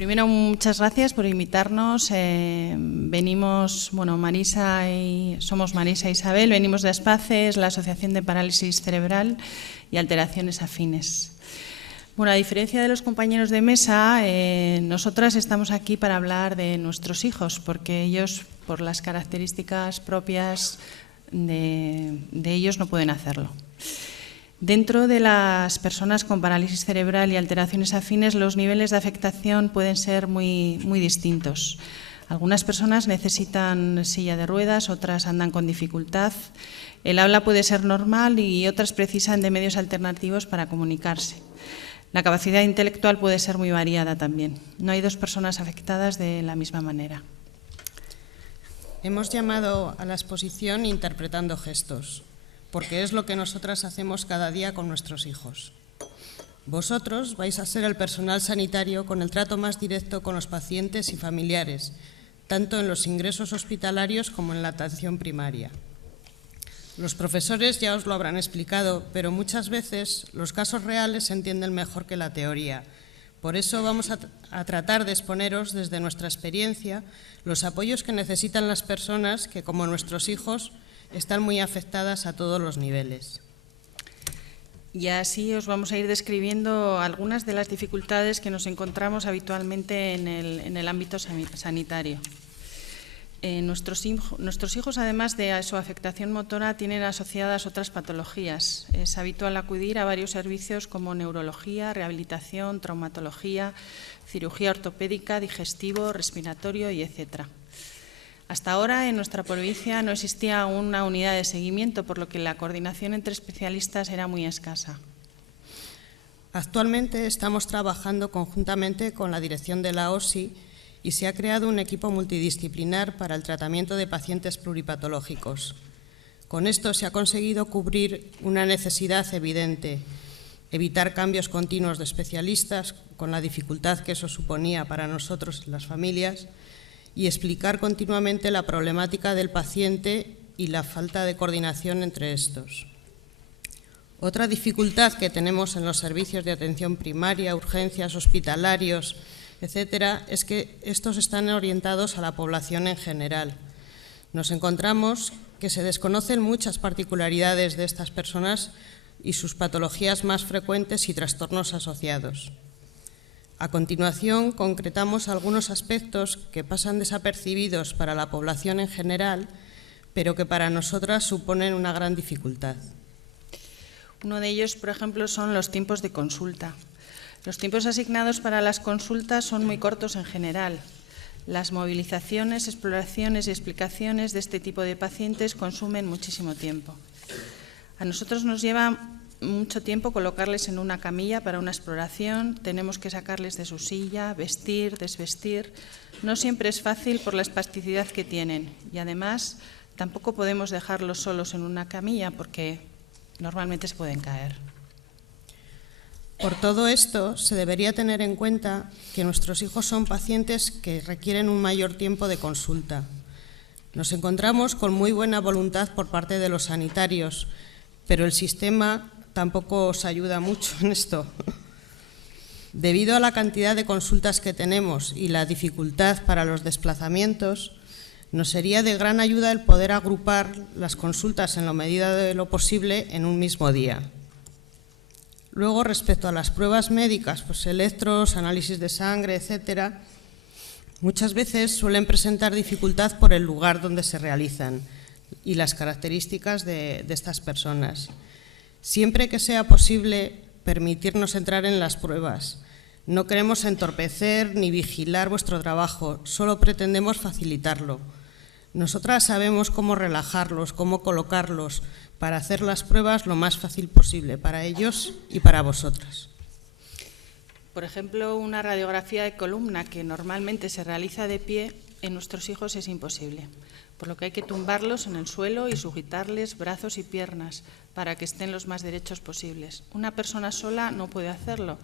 primero, muchas gracias por invitarnos. Venimos, somos Marisa e Isabel, venimos de ASPACES, la Asociación de Parálisis Cerebral y Alteraciones Afines. Bueno, a diferencia de los compañeros de mesa, nosotras estamos aquí para hablar de nuestros hijos, porque ellos, por las características propias de ellos, no pueden hacerlo. Dentro de las personas con parálisis cerebral y alteraciones afines, los niveles de afectación pueden ser muy distintos. Algunas personas necesitan silla de ruedas, otras andan con dificultad. El habla puede ser normal y otras precisan de medios alternativos para comunicarse. La capacidad intelectual puede ser muy variada también. No hay dos personas afectadas de la misma manera. Hemos llamado a la exposición Interpretando gestos, porque es lo que nosotras hacemos cada día con nuestros hijos. Vosotros vais a ser el personal sanitario con el trato más directo con los pacientes y familiares, tanto en los ingresos hospitalarios como en la atención primaria. Los profesores ya os lo habrán explicado, pero muchas veces los casos reales se entienden mejor que la teoría. Por eso vamos a tratar de exponeros desde nuestra experiencia los apoyos que necesitan las personas que, como nuestros hijos, están muy afectadas a todos los niveles. Y así os vamos a ir describiendo algunas de las dificultades que nos encontramos habitualmente en el ámbito sanitario. Nuestros hijos, además de su afectación motora, tienen asociadas otras patologías. Es habitual acudir a varios servicios como neurología, rehabilitación, traumatología, cirugía ortopédica, digestivo, respiratorio y etc. Hasta ahora, en nuestra provincia no existía una unidad de seguimiento, por lo que la coordinación entre especialistas era muy escasa. Actualmente estamos trabajando conjuntamente con la dirección de la OSI y se ha creado un equipo multidisciplinar para el tratamiento de pacientes pluripatológicos. Con esto se ha conseguido cubrir una necesidad evidente, evitar cambios continuos de especialistas, con la dificultad que eso suponía para nosotros, las familias, y explicar continuamente la problemática del paciente y la falta de coordinación entre estos. Otra dificultad que tenemos en los servicios de atención primaria, urgencias, hospitalarios, etcétera, es que estos están orientados a la población en general. Nos encontramos que se desconocen muchas particularidades de estas personas y sus patologías más frecuentes y trastornos asociados. A continuación, concretamos algunos aspectos que pasan desapercibidos para la población en general, pero que para nosotras suponen una gran dificultad. Uno de ellos, por ejemplo, son los tiempos de consulta. Los tiempos asignados para las consultas son muy cortos en general. Las movilizaciones, exploraciones y explicaciones de este tipo de pacientes consumen muchísimo tiempo. A nosotros nos lleva mucho tiempo colocarles en una camilla para una exploración, tenemos que sacarles de su silla, vestir, desvestir. No siempre es fácil por la espasticidad que tienen y además tampoco podemos dejarlos solos en una camilla porque normalmente se pueden caer. Por todo esto, se debería tener en cuenta que nuestros hijos son pacientes que requieren un mayor tiempo de consulta. Nos encontramos con muy buena voluntad por parte de los sanitarios, pero el sistema tampoco os ayuda mucho en esto. Debido a la cantidad de consultas que tenemos y la dificultad para los desplazamientos, nos sería de gran ayuda el poder agrupar las consultas en la medida de lo posible en un mismo día. Luego, respecto a las pruebas médicas, pues electros, análisis de sangre, etcétera, muchas veces suelen presentar dificultad por el lugar donde se realizan y las características de estas personas. Siempre que sea posible, permitirnos entrar en las pruebas. No queremos entorpecer ni vigilar vuestro trabajo, solo pretendemos facilitarlo. Nosotras sabemos cómo relajarlos, cómo colocarlos, para hacer las pruebas lo más fácil posible para ellos y para vosotras. Por ejemplo, una radiografía de columna que normalmente se realiza de pie, en nuestros hijos es imposible, por lo que hay que tumbarlos en el suelo y sujetarles brazos y piernas para que estén los más derechos posibles. Una persona sola no puede hacerlo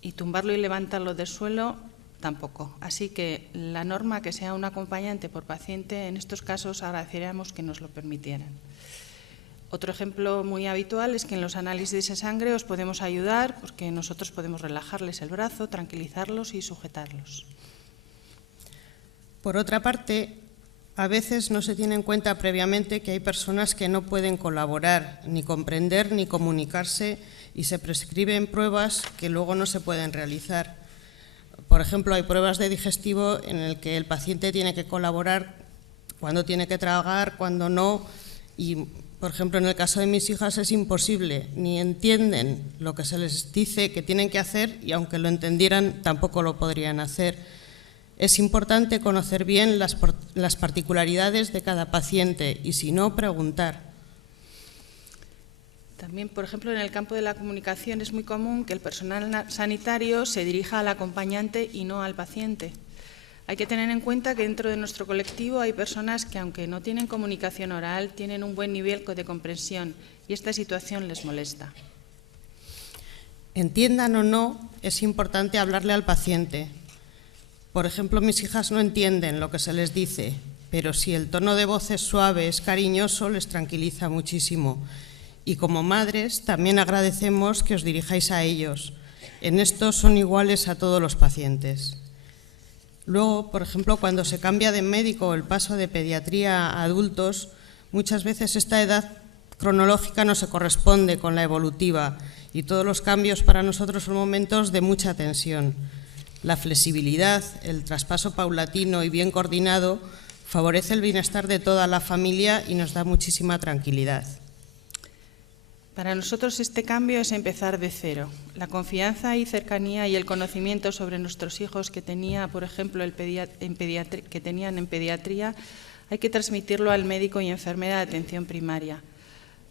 y tumbarlo y levantarlo del suelo tampoco. Así que la norma que sea un acompañante por paciente, en estos casos agradeceríamos que nos lo permitieran. Otro ejemplo muy habitual es que en los análisis de sangre os podemos ayudar porque nosotros podemos relajarles el brazo, tranquilizarlos y sujetarlos. Por otra parte, a veces no se tiene en cuenta previamente que hay personas que no pueden colaborar, ni comprender, ni comunicarse y se prescriben pruebas que luego no se pueden realizar. Por ejemplo, hay pruebas de digestivo en el que el paciente tiene que colaborar cuando tiene que tragar, cuando no. Y, por ejemplo, en el caso de mis hijas es imposible, ni entienden lo que se les dice que tienen que hacer y aunque lo entendieran tampoco lo podrían hacer. Es importante conocer bien las particularidades de cada paciente y, si no, preguntar. También, por ejemplo, en el campo de la comunicación es muy común que el personal sanitario se dirija al acompañante y no al paciente. Hay que tener en cuenta que dentro de nuestro colectivo hay personas que, aunque no tienen comunicación oral, tienen un buen nivel de comprensión y esta situación les molesta. Entiendan o no, es importante hablarle al paciente. Por ejemplo, mis hijas no entienden lo que se les dice, pero si el tono de voz es suave, es cariñoso, les tranquiliza muchísimo. Y como madres también agradecemos que os dirijáis a ellos. En esto son iguales a todos los pacientes. Luego, por ejemplo, cuando se cambia de médico el paso de pediatría a adultos, muchas veces esta edad cronológica no se corresponde con la evolutiva y todos los cambios para nosotros son momentos de mucha tensión. La flexibilidad, el traspaso paulatino y bien coordinado favorece el bienestar de toda la familia y nos da muchísima tranquilidad. Para nosotros este cambio es empezar de cero. La confianza y cercanía y el conocimiento sobre nuestros hijos que tenía, por ejemplo, que tenían en pediatría, hay que transmitirlo al médico y enfermera de atención primaria.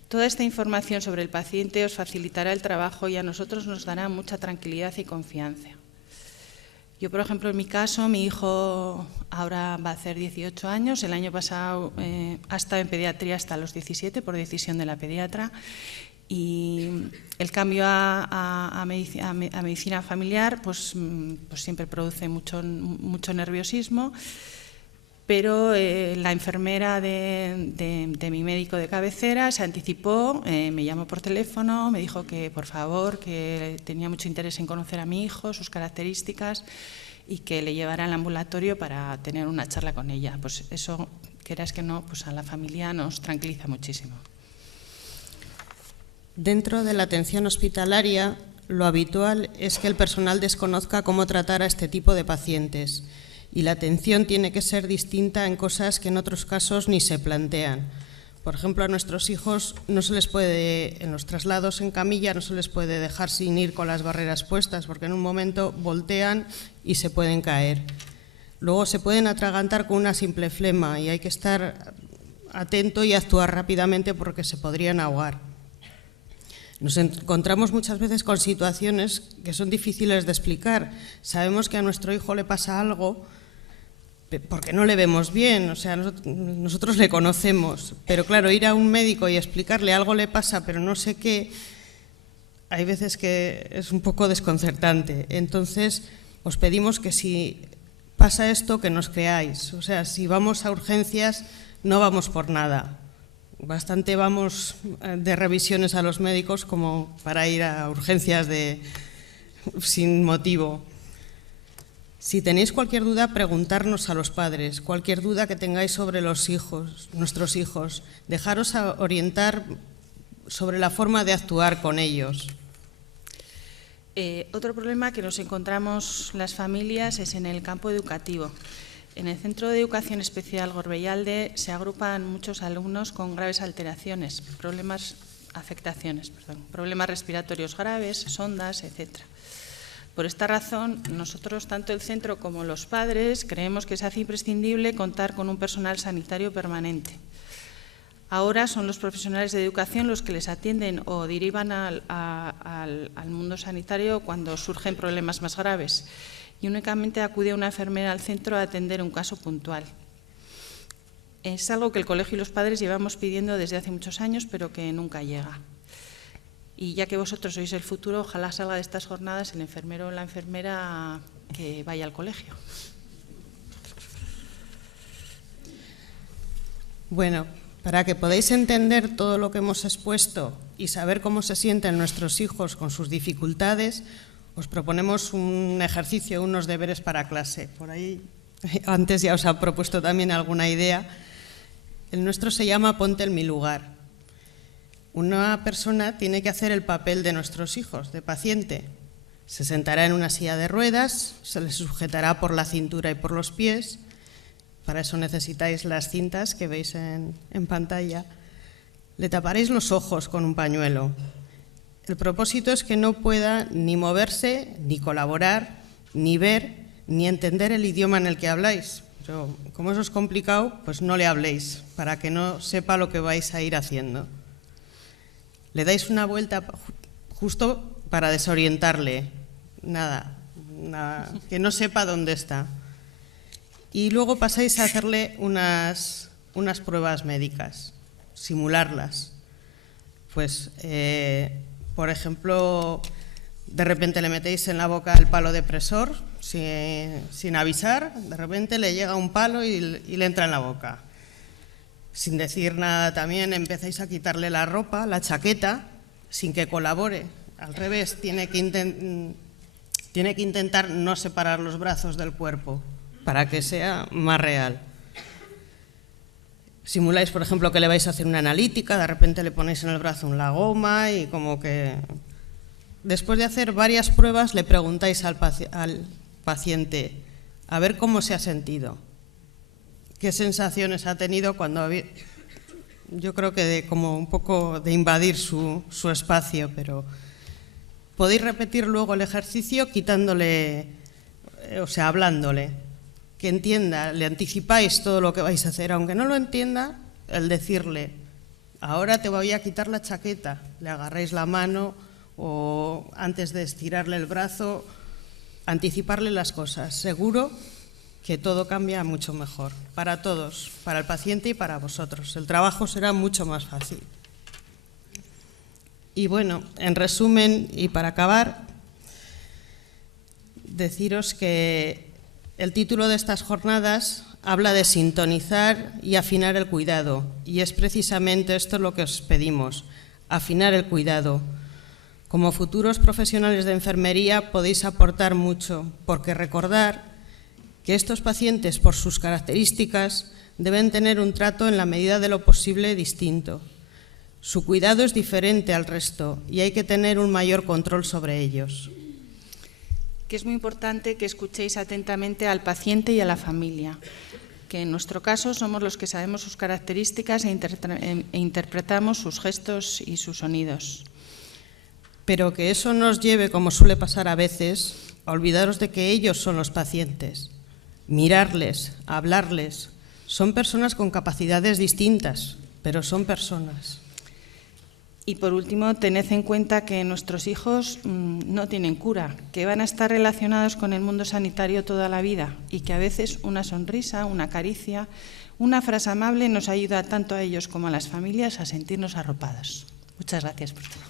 Toda esta información sobre el paciente os facilitará el trabajo y a nosotros nos dará mucha tranquilidad y confianza. Yo, por ejemplo, en mi caso, mi hijo ahora va a hacer 18 años. El año pasado ha estado en pediatría hasta los 17 por decisión de la pediatra. Y el cambio a medicina familiar pues siempre produce mucho nerviosismo, pero la enfermera de mi médico de cabecera se anticipó, me llamó por teléfono, me dijo que por favor, que tenía mucho interés en conocer a mi hijo, sus características y que le llevara al ambulatorio para tener una charla con ella. Pues eso, quieras que no, pues a la familia nos tranquiliza muchísimo. Dentro de la atención hospitalaria, lo habitual es que el personal desconozca cómo tratar a este tipo de pacientes y la atención tiene que ser distinta en cosas que en otros casos ni se plantean. Por ejemplo, a nuestros hijos no se les puede, en los traslados en camilla, no se les puede dejar sin ir con las barreras puestas porque en un momento voltean y se pueden caer. Luego se pueden atragantar con una simple flema y hay que estar atento y actuar rápidamente porque se podrían ahogar. Nos encontramos muchas veces con situaciones que son difíciles de explicar. Sabemos que a nuestro hijo le pasa algo porque no le vemos bien, o sea, nosotros le conocemos, pero claro, ir a un médico y explicarle algo le pasa, pero no sé qué, hay veces que es un poco desconcertante. Entonces, os pedimos que si pasa esto, que nos creáis. O sea, si vamos a urgencias, no vamos por nada. Bastante vamos de revisiones a los médicos como para ir a urgencias sin motivo. Si tenéis cualquier duda, preguntarnos a los padres, cualquier duda que tengáis sobre los hijos, nuestros hijos, dejaros orientar sobre la forma de actuar con ellos. Otro problema que nos encontramos las familias es en el campo educativo. En el Centro de Educación Especial Gorbellalde se agrupan muchos alumnos con graves alteraciones, problemas respiratorios graves, sondas, etc. Por esta razón, nosotros, tanto el centro como los padres, creemos que se hace imprescindible contar con un personal sanitario permanente. Ahora son los profesionales de educación los que les atienden o derivan al mundo sanitario cuando surgen problemas más graves y únicamente acude una enfermera al centro a atender un caso puntual. Es algo que el colegio y los padres llevamos pidiendo desde hace muchos años, pero que nunca llega. Y ya que vosotros sois el futuro, ojalá salga de estas jornadas el enfermero o la enfermera que vaya al colegio. Bueno, Para que podáis entender todo lo que hemos expuesto y saber cómo se sienten nuestros hijos con sus dificultades, os proponemos un ejercicio, unos deberes para clase. Por ahí, antes ya os ha propuesto también alguna idea. El nuestro se llama Ponte en mi lugar. Una persona tiene que hacer el papel de nuestros hijos, de paciente. Se sentará en una silla de ruedas, se le sujetará por la cintura y por los pies. Para eso necesitáis las cintas que veis en pantalla. Le taparéis los ojos con un pañuelo. El propósito es que no pueda ni moverse, ni colaborar, ni ver, ni entender el idioma en el que habláis. Pero como eso es complicado, pues no le habléis, para que no sepa lo que vais a ir haciendo. Le dais una vuelta justo para desorientarle. Nada, que no sepa dónde está. Y luego pasáis a hacerle unas pruebas médicas, simularlas. Pues, por ejemplo, de repente le metéis en la boca el palo depresor sin avisar, de repente le llega un palo y le entra en la boca. Sin decir nada también empezáis a quitarle la ropa, la chaqueta, sin que colabore. Al revés, tiene que intentar no separar los brazos del cuerpo, para que sea más real. Simuláis, por ejemplo, que le vais a hacer una analítica, de repente le ponéis en el brazo una goma y como que... Después de hacer varias pruebas le preguntáis al paciente a ver cómo se ha sentido, qué sensaciones ha tenido cuando... Yo creo que como un poco de invadir su espacio, pero podéis repetir luego el ejercicio quitándole, o sea, hablándole. Que entienda, le anticipáis todo lo que vais a hacer, aunque no lo entienda, el decirle, ahora te voy a quitar la chaqueta, le agarráis la mano o antes de estirarle el brazo, anticiparle las cosas. Seguro que todo cambia mucho mejor, para todos, para el paciente y para vosotros. El trabajo será mucho más fácil. Y bueno, en resumen y para acabar, deciros que el título de estas jornadas habla de sintonizar y afinar el cuidado, y es precisamente esto lo que os pedimos, afinar el cuidado. Como futuros profesionales de enfermería podéis aportar mucho, porque recordar que estos pacientes, por sus características, deben tener un trato en la medida de lo posible distinto. Su cuidado es diferente al resto y hay que tener un mayor control sobre ellos. Que es muy importante que escuchéis atentamente al paciente y a la familia, que en nuestro caso somos los que sabemos sus características e interpretamos sus gestos y sus sonidos. Pero que eso no os lleve, como suele pasar a veces, a olvidaros de que ellos son los pacientes. Mirarles, hablarles. Son personas con capacidades distintas, pero son personas. Y por último, tened en cuenta que nuestros hijos no tienen cura, que van a estar relacionados con el mundo sanitario toda la vida y que a veces una sonrisa, una caricia, una frase amable nos ayuda tanto a ellos como a las familias a sentirnos arropados. Muchas gracias por todo.